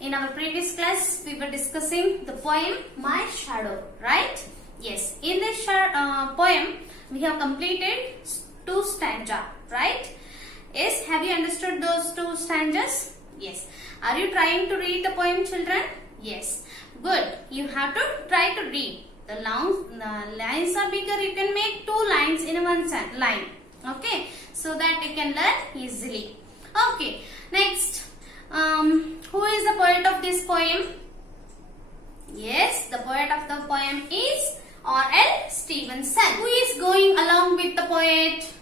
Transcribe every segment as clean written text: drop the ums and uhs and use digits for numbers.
in our previous class we were discussing the poem My Shadow, right? Yes, in this poem we have completed 2 stanza, right? Yes, have you understood those 2 stanzas? Yes. Are you trying to read the poem, children? Yes. Good. You have to try to read. The lines are bigger. You can make 2 lines in one line. Okay. So that you can learn easily. Okay. Next. Who is the poet of this poem? Yes. The poet of the poem is R.L. Stevenson. Who is going along with the poet?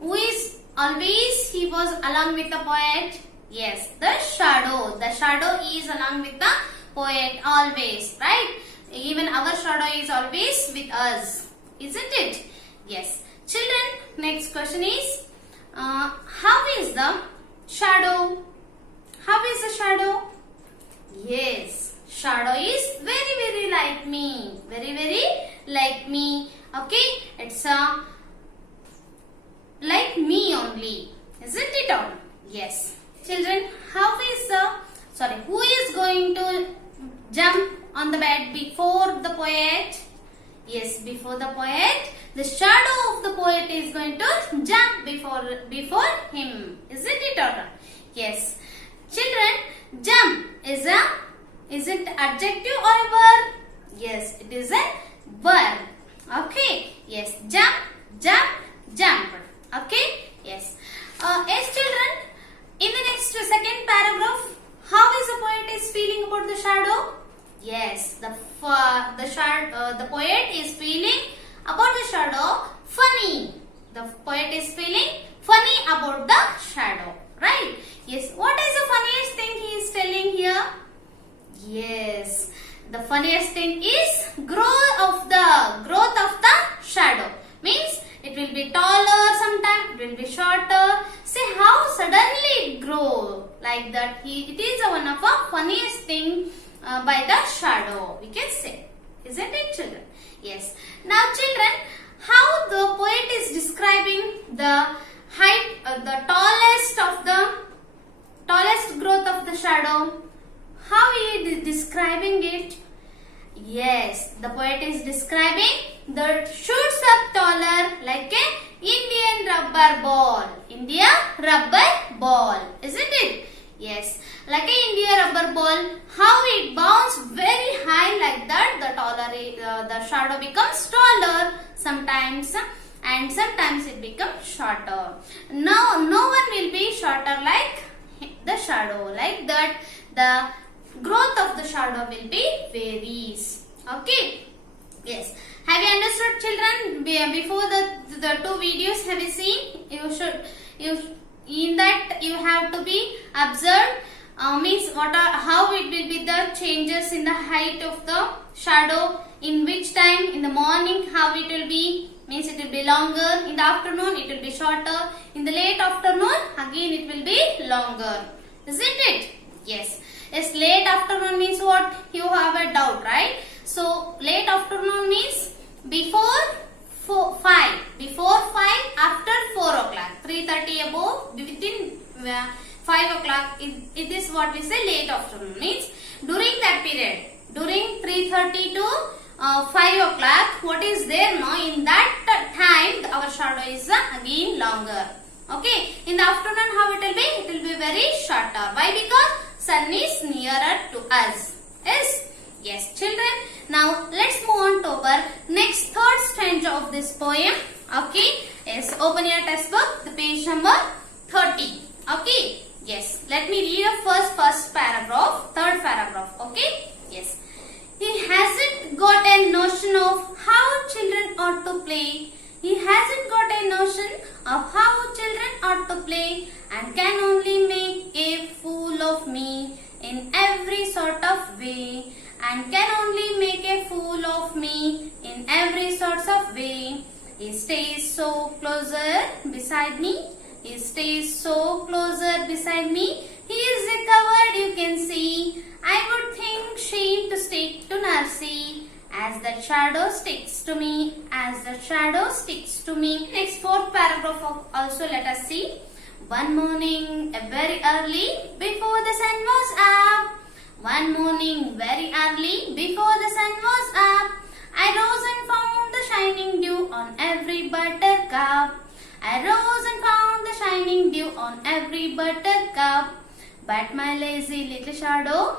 Who is always he was along with the poet? Yes, the shadow. The shadow is along with the poet always, right? Even our shadow is always with us, isn't it? Yes. Children, next question is, how is the shadow? How is the shadow? Yes, shadow is very like me. Very like me. Okay, it's like me only, isn't it all? Yes. Children, who is going to jump on the bed before the poet? Yes, before the poet. The shadow of the poet is going to jump before him. Isn't it all? Yes. Children, jump is it adjective or a verb? Yes, it is a verb. Okay. Yes, jump. Okay. Yes. Yes, children. In the next second paragraph, how is the poet is feeling about the shadow? Yes, the poet is feeling about the shadow funny. The poet is feeling funny about the shadow, right? Yes. What is the funniest thing he is telling here? Yes, the funniest thing is growth of the shadow. Means it will be taller sometime, it will be shorter. See how suddenly it grow like that. It is one of the funniest thing by the shadow, we can say. Isn't it, children? Yes. Now, children, how the poet is describing the height, the tallest growth of the shadow. How he is describing it? Yes, the poet is describing the shoots up taller like a Indian rubber ball. Indian rubber ball, isn't it? Yes, like a Indian rubber ball. How it bounces very high like that. The shadow becomes taller sometimes, and sometimes it becomes shorter. Now, no one will be shorter like the shadow. Like that, the growth of the shadow will be varies. Okay. Yes. Have you understood, children? Before the 2 videos have you seen? In that you have to be observed. Means how it will be the changes in the height of the shadow. In which time? In the morning how it will be? Means it will be longer. In the afternoon it will be shorter. In the late afternoon again it will be longer. Isn't it? Yes. Yes, late afternoon means what? You have a doubt, right? So, late afternoon means before 5. Before 5, after 4 o'clock. 3:30 above, within 5 o'clock. It is what we say late afternoon. Means during that period. During 3:30 to 5 o'clock, what is there now? In that time, our shadow is again longer. Okay. In the afternoon, how it will be? It will be very shorter. Why? Because sun is nearer to us. Yes? Yes, children. Now, let's move on to our next 3rd stanza of this poem. Okay. Yes, open your textbook, the page number 30. Okay. Yes, let me read the first paragraph, 3rd paragraph. Okay. Yes. He hasn't got a notion of how children ought to play. He hasn't got a notion of how children ought to play and can only make a fool of me in every sort of way. And can only make a fool of me in every sort of way. He stays so closer beside me. He stays so closer beside me. He is a coward, you can see. I would think shame to stick to nursery. As the shadow sticks to me, as the shadow sticks to me. Next 4th paragraph also let us see. One morning, very early, before the sun was One morning very early before the sun was up, I rose and found the shining dew on every buttercup. I rose and found the shining dew on every buttercup. But my lazy little shadow,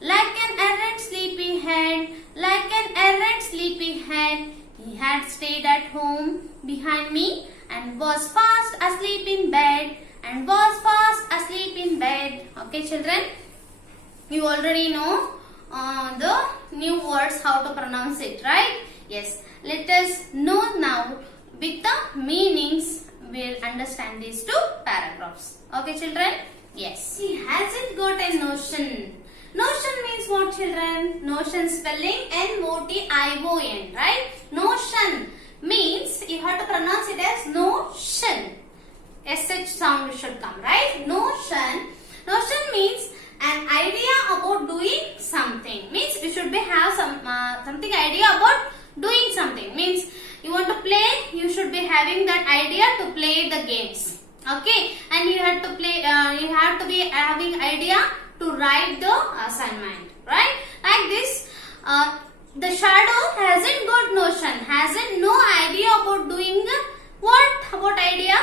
like an errant sleepy head, like an errant sleepy head, he had stayed at home behind me and was fast asleep in bed, and was fast asleep in bed. Okay, children, you already know the new words, how to pronounce it, right? Yes, let us know now with the meanings. We'll understand these two paragraphs. Okay, children? Yes. He hasn't got a notion. Notion means what, children? Notion spelling N-O-T-I-O-N, right? Notion means you have to pronounce it as notion. SH sound should come, right? Notion. Notion means an idea about doing something. Means you should have something idea about doing something. Means you want to play, you should be having that idea to play the games. Okay, and you have to play. You have to be having idea to write the assignment, right? Like this, the shadow hasn't got notion, hasn't no idea about doing what? About idea?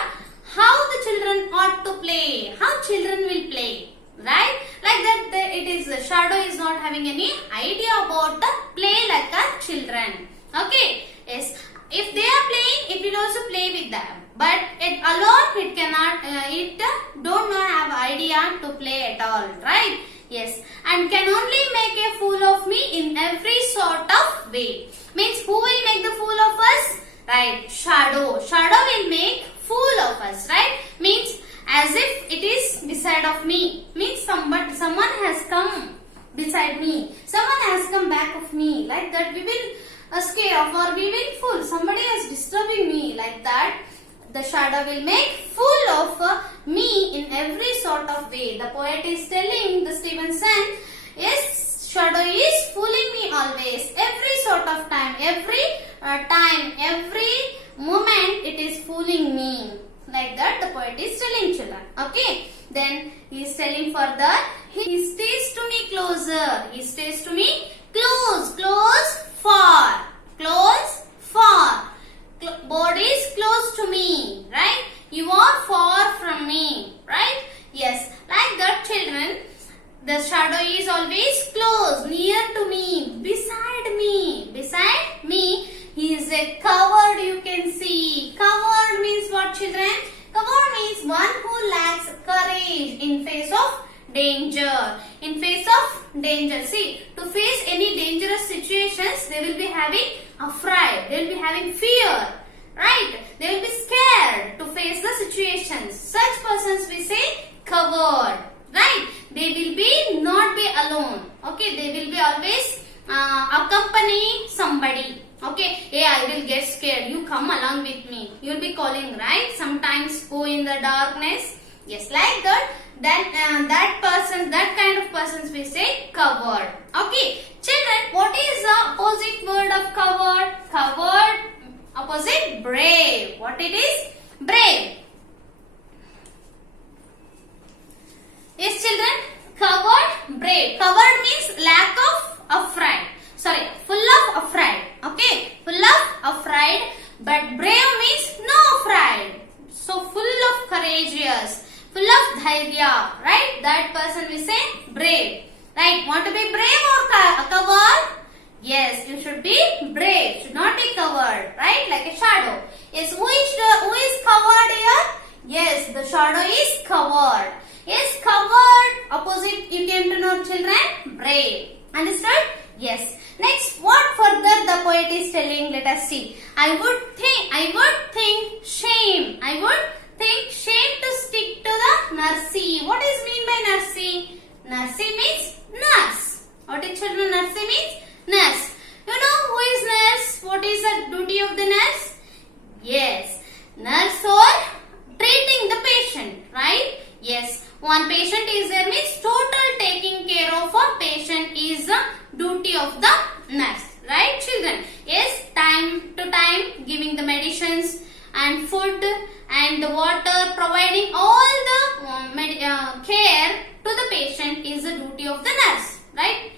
How the children ought to play, how children will play, right? Like that, it is the shadow is not having any idea about the play like a children. Okay, yes. If they are playing, it will also play with them. But it alone, it cannot, it don't have idea to play at all, right? Yes, and can only make a fool of me in every sort of way. Means who will make the fool of us? Right, shadow. Shadow will make fool of us, right? Means as if it is beside of me. Means someone has come beside me. Someone has come back of me. Like that we will scare off, or we will fool. Somebody is disturbing me, like that. The shadow will make fool of me in every sort of way. The poet is telling the Stevenson, yes, shadow is fooling me always. Every sort of time, every moment it is fooling me. Like that the poet is telling children. Okay. Then he is telling further, he stays to me closer. He stays to me close, far. Close, far. Body is close to me, right? You are far from me, right? Yes, like that children, the shadow is always close, near to me, beside me. Beside me, he is a coward, you can see. Coward means what, children? Coward means one who lacks courage in face of danger. In face of danger. See, to face any dangerous situations, they will be having afraid. They will be having fear. Right? They will be scared to face the situations. Such persons we say coward. Right? They will be not be alone. Okay? They will be always accompany somebody. Okay? Hey, I will get scared. You come along with me. You will be calling, right? Sometimes go in the darkness. Yes, like that. That kind of persons we say coward. Okay, children, what is the opposite word of coward? Coward, opposite brave. What it is? Brave. Yes, children, coward, brave. Coward means lack of afraid. Sorry, full of afraid. Okay, full of afraid. But brave means no afraid. So full of courageous. Full of dhairya, right? That person we say brave. Right? Want to be brave or coward? Yes, you should be brave. Should not be coward, right? Like a shadow. Yes, who is coward here? Yes, the shadow is coward. Yes, coward. Opposite you came to know, children. Brave. Understood? Yes. Next, what further the poet is telling? Let us see. I would think shame. I would think shame to stick to the nursey. What is mean by nursey? Nursey means nurse. What is, children, nursey means? Nurse. You know who is nurse? What is the duty of the nurse? Yes. Nurse or treating the patient, right? Yes. One patient is there means total taking care of a patient is the duty of the nurse. Right, children? Yes. Time to time giving the medicines and food and the water, providing all the care to the patient is the duty of the nurse. right?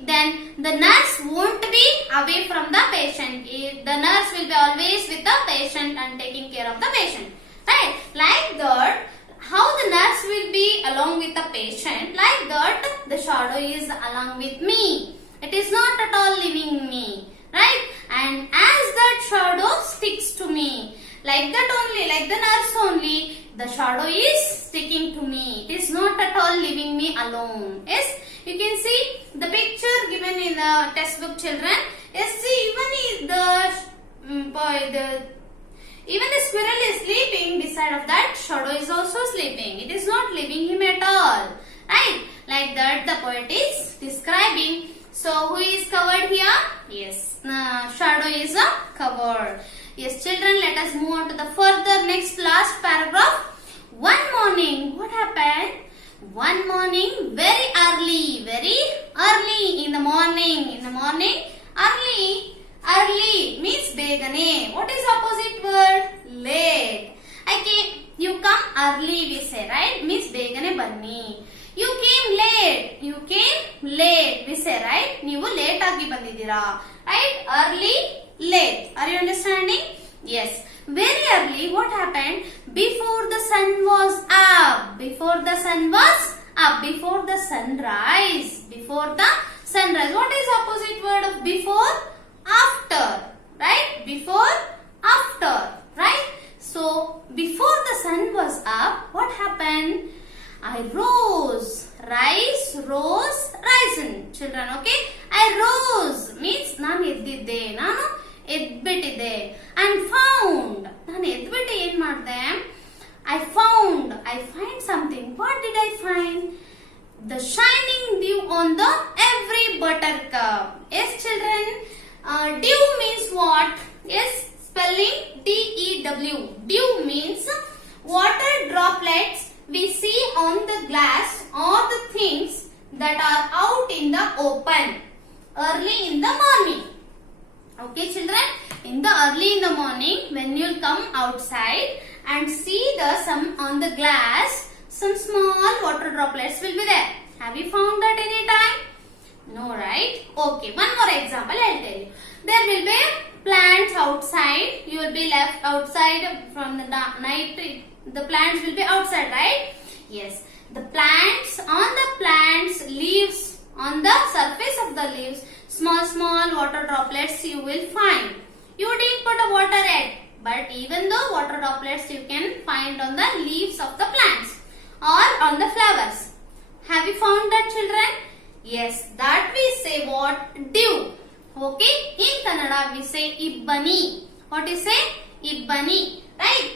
Then the nurse won't be away from the patient. The nurse will be always with the patient and taking care of the patient, right? Like that, how the nurse will be along with the patient, like that the shadow is along with me. It is not at all leaving me, right? And as that shadow sticks to me, like that only, like the nurse only, the shadow is sticking to me. It is not at all leaving me alone. Yes, you can see the picture given in the textbook, children. Yes, see, even the squirrel is sleeping. Beside of that, shadow is also sleeping. It is not leaving him at all, right? Like that, the poet is describing. So, who is covered here? Yes, shadow is covered. Yes, children, let us move on to the further next last paragraph. One morning, what happened? One morning, very early in the morning, early means begane. What is opposite word? Late. You come early, we say, right? Means begane banni. You came late, we say, right? Neevu late agi bandidira, right? Early, late. Are you understanding? Yes. Very early, what happened? Before the sun was up. Before the sunrise. What is opposite word of before? After. Right? Before, after. Right? So, before the sun was up, what happened? I rose. Rise, rose, risen. Children, okay? I rose means ನಾನು ಎದ್ಬಿಟ್ಟಿದ್ದೆ. And found. ನಾನು ಎದ್ಬಿಟ್ಟು ಏನು ಮಾಡಿದೆ? I find something. What did I find? The shining dew on the every buttercup. Yes, children. Dew means what? Yes, spelling D-E-W. Dew means water droplets we see on the glass or the things that are out in the open early in the morning. Okay, children, early in the morning, when you come outside and see some on the glass, some small water droplets will be there. Have you found that any time? No, right? Okay, one more example I'll tell you. There will be plants outside. You will be left outside from the night. The plants will be outside, right? Yes. The plants, on the plants, leaves, on the surface of the leaves, small water droplets you will find. You didn't put a water yet, but even though water droplets you can find on the leaves of the plants or on the flowers. Have you found that, children? Yes, that we say what? Dew. Okay, in Kannada we say ibbani. What is say? Ibbani, right?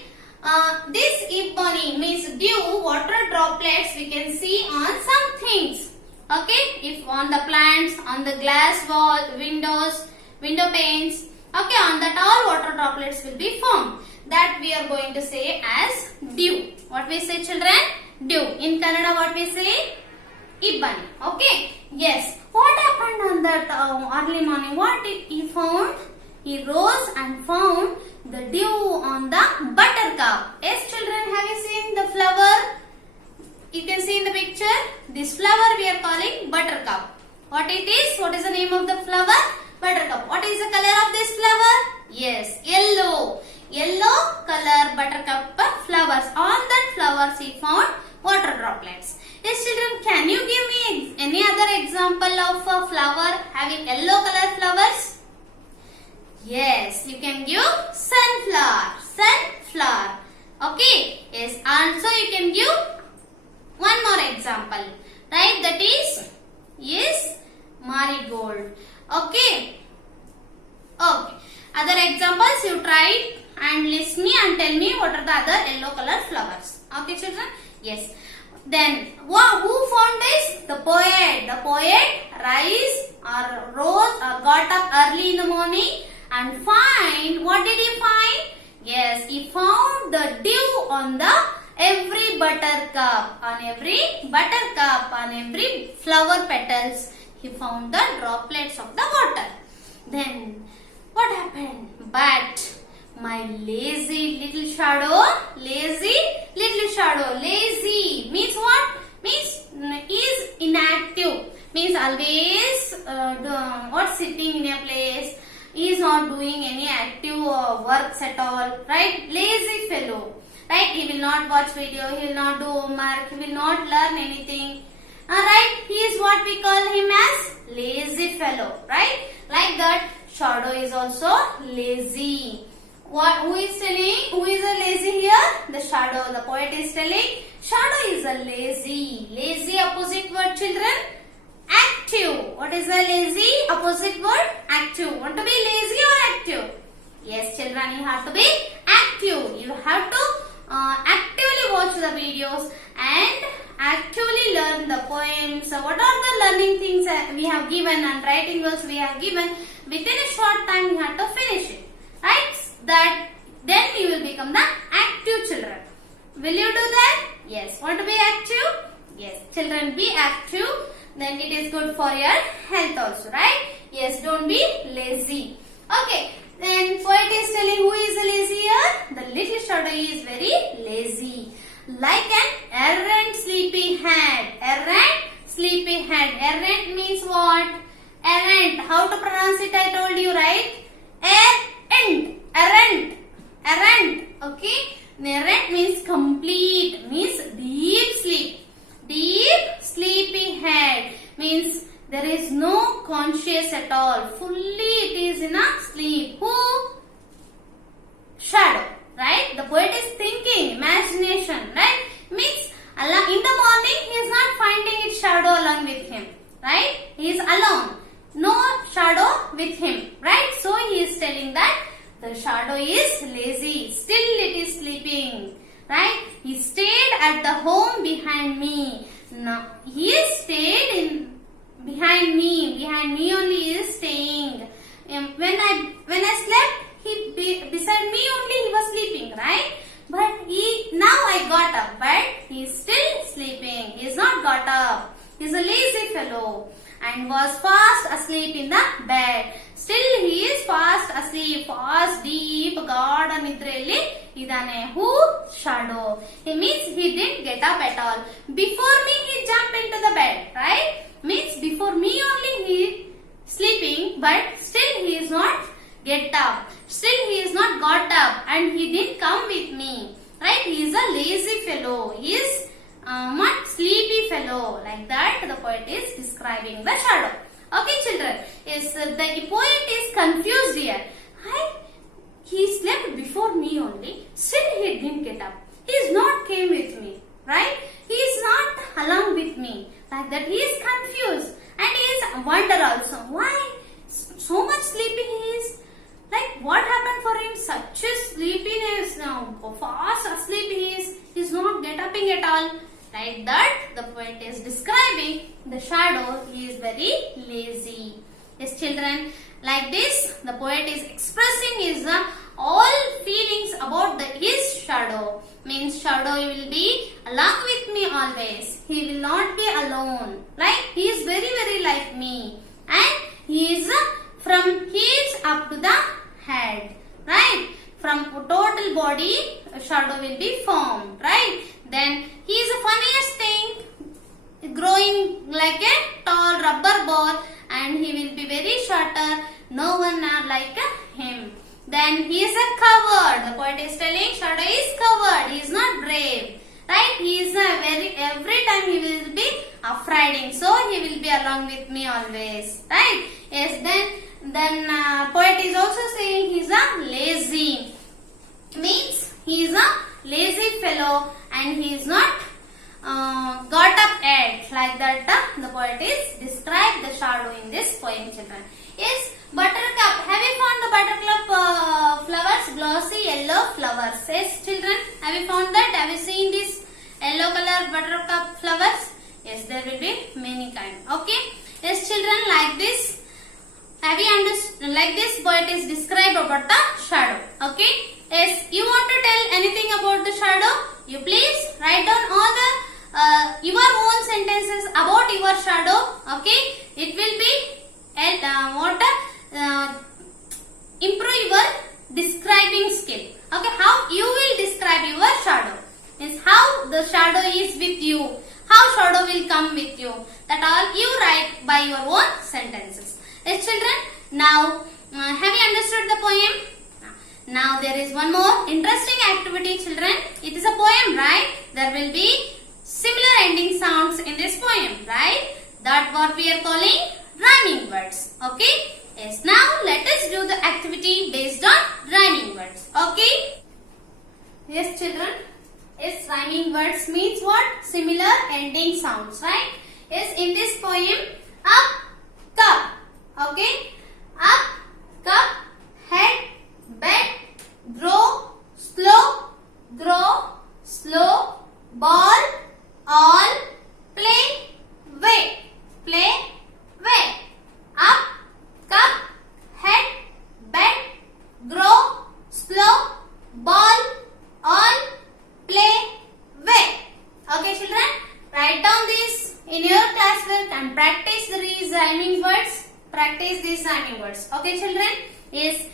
This ibbani means dew, water droplets we can see on some things. Okay, if on the plants, on the glass wall, windows, window panes, okay, on that all water droplets will be formed. That we are going to say as dew. What we say, children? Dew. In Kannada what we say? Ibbani. Okay, yes. What happened on that early morning? What he found? He rose and found the dew on the buttercup. Yes, children, have you seen the flower? You can see in the picture, this flower we are calling buttercup. What it is? What is the name of the flower? Buttercup. What is the color of this flower? Yes, yellow. Yellow color buttercup flowers. On that flowers he found water droplets. Yes, children, can you give me any other example of a flower having yellow color flowers? Yes, you can give sunflower. Sunflower. Okay. Yes, also you can give one more example, right? That is marigold. Okay. Other examples you try and list me and tell me what are the other yellow color flowers. Okay, children? Yes. Then who found this? The poet. The poet rose or got up early in the morning and find. What did he find? Yes, he found the dew on the every buttercup, on every flower petals. He found the droplets of the water. Then what happened? But my lazy little shadow, lazy means what? Means is inactive. Means means always sitting in a place. He is not doing any active works at all, right? Lazy fellow, right? He will not watch video, he will not do homework, he will not learn anything. Alright, he is what we call him as lazy fellow, right? Like that, shadow is also lazy. Who is telling? Who is a lazy here? The shadow. The poet is telling shadow is a lazy. Lazy opposite word, children? Active. What is a lazy? Opposite word? Active. Want to be lazy or active? Yes, children, you have to be active. You have to actively watch the videos and actively learn the poems. So what are the learning things we have given and writing goals we have given? Within a short time, you have to finish it. Right? That then you will become the active children. Will you do that? Yes. Want to be active? Yes. Children, be active. Then it is good for your health also, right? Yes. Don't be lazy. Okay. Then poet is telling who is lazy here? The little shadow is very lazy. Like an errant sleepy head. Errant sleepy head. Errant means what? Errant. How to pronounce it? I told you, right? Errant. Errant. Errant. Okay. Errant means complete. Means deep sleep. Deep sleepy head. Means there is no conscious at all. Fully it is in a sleep. Who? Shadow. Right? The poet is thinking. Imagination. Right? Means in the morning he is not finding its shadow along with him. Right? He is alone. No shadow with him. Right? So he is telling that the shadow is lazy. Still it is sleeping. Right? He stayed at the home behind me. Now he stayed in behind me. Behind me only he is staying. When I slept, he beside me only he was sleeping, right? But now I got up, but he is still sleeping. He is not got up. He is a lazy fellow and was fast asleep in the bed. Still he is fast asleep, fast deep ಗಾಢ ನಿದ್ರೆಯಲ್ಲಿ ಇದಾನೆ. Who? Shadow. He means he didn't get up at all. Before me he jumped into the bed, right? Means before me only he sleeping, but still he is not get up. Still he is not got up and he didn't come with me, right? He is a lazy fellow. He is not sleepy fellow. Like that the poet is describing the shadow. Okay, children. Yes, the poet is confused here. He slept before me only. Still he didn't get up. He is not came with me, right? He is not along with me. Like that he is confused and he is wonder also. Why so much sleepy he is? Like what happened for him? Such a sleepiness now. Fast asleep he is. He is not get upping at all. Like that the poet is describing the shadow. He is very lazy. Yes, children. Like this the poet is expressing his all feelings about his shadow. Means shadow will be along with me always. He will not be alone. Right? He is very very like me. And he is from heels up to the head. Right? From total body shadow will be formed. Right? Then he is the funniest thing. Growing like a tall rubber ball and he will be very shorter. No one are like him. Then he is a coward. The poet is telling shadow is coward. He is not brave. Right? He is every time he will be afraid. So he will be along with me always. Right? Yes. Then poet is also saying he is a lazy. Means he is a lazy fellow and he is not got up yet. Like that the poet is described the shadow in this poem, children. Yes, buttercup. Have you found the buttercup flowers? Glossy yellow flowers. Yes, children. Have you found that? Have you seen this yellow color buttercup flowers? Yes, there will be many kind. Okay. Yes, children. Like this. Have you understood? Like this, poet is described about the shadow. Okay. Yes. You want to tell anything about the shadow? You please write down all the your own sentences about your shadow. Okay. It will be improve your describing skill. Okay. How you will describe your shadow? Means how the shadow is with you. how shadow will come with you. That all you write by your own sentences. Yes children, now have you understood the poem? Now there is one more interesting activity children. It is a poem, right? There will be similar ending sounds in this poem, right? That what we are calling rhyming words. Okay? Yes, now let us do the activity based on rhyming words. Okay? Yes children. Yes, rhyming words means what? Similar ending sounds, right? Yes, in this poem, up, cup. Okay? Up, cup, head, bed, grow, slow, ball, all, play, way. Up, cup, head, bed, grow, slow, ball, all, play, way. Okay children, write down this in your classwork and practice these rhyming words. Practice these rhyming words. Okay children, if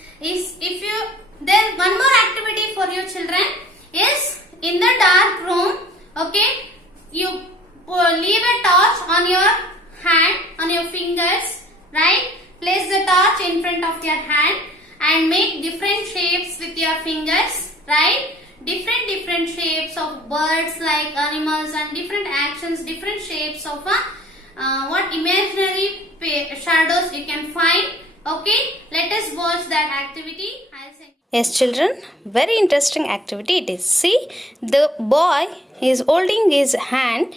you, there one more activity for you children is in the dark room. Okay, you leave a torch on your hand, on your fingers, right? Place the torch in front of your hand and make different shapes with your fingers, right? Different shapes of birds like animals and different actions, different shapes of what imaginary shadows you can find. Okay, let us watch that activity. I'll send. Yes children, very interesting activity it is. See, the boy is holding his hand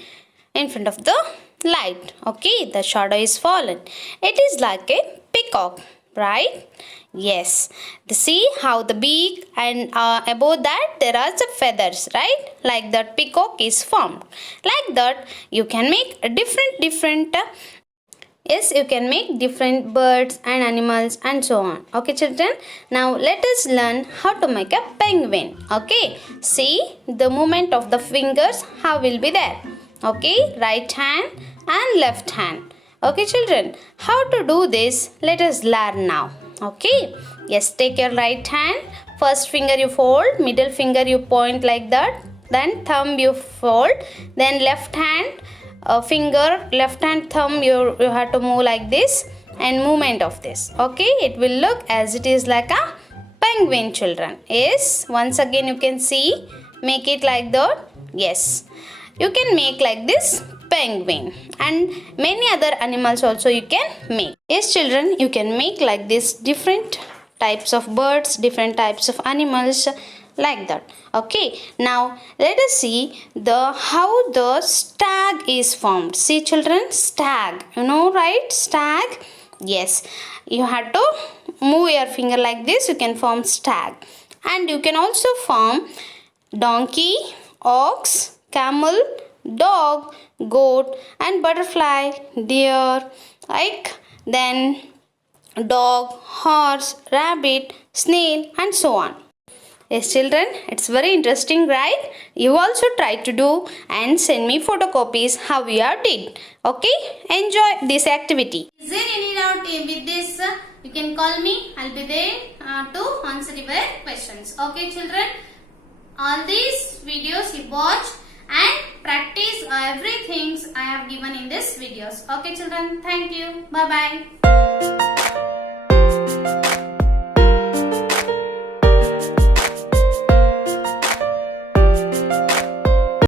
in front of the light. Okay, the shadow is fallen. It is like a peacock, right? Yes. See how the beak and above that there are the feathers, right? Like that peacock is formed. Like that you can make a different yes, you can make different birds and animals and so on. Okay children, now let us learn how to make a penguin. Okay, see the movement of the fingers how will be there. Okay, right hand and left hand. Okay children, how to do this, let us learn now. Okay, yes, take your right hand, first finger you fold, middle finger you point like that, then thumb you fold, then left hand finger, left hand thumb you have to move like this and movement of this. Okay, it will look as it is like a penguin children. Yes, once again you can see, make it like that. Yes, you can make like this penguin and many other animals also you can make. Yes children, you can make like this different types of birds, different types of animals like that. Okay, now let us see the how the stag is formed. See children, stag, you know, right? Stag. Yes, you have to move your finger like this, you can form stag. And you can also form donkey, ox, camel, dog, goat and butterfly, deer, like then dog, horse, rabbit, snail and so on. Yes children, it's very interesting, right? You also try to do and send me photocopies how you have did. Okay, enjoy this activity. Is there any doubt with this? You can call me. I'll be there to answer your questions. Okay children, all these videos you watch and practice everything I have given in this videos. Okay children, thank you. Bye bye.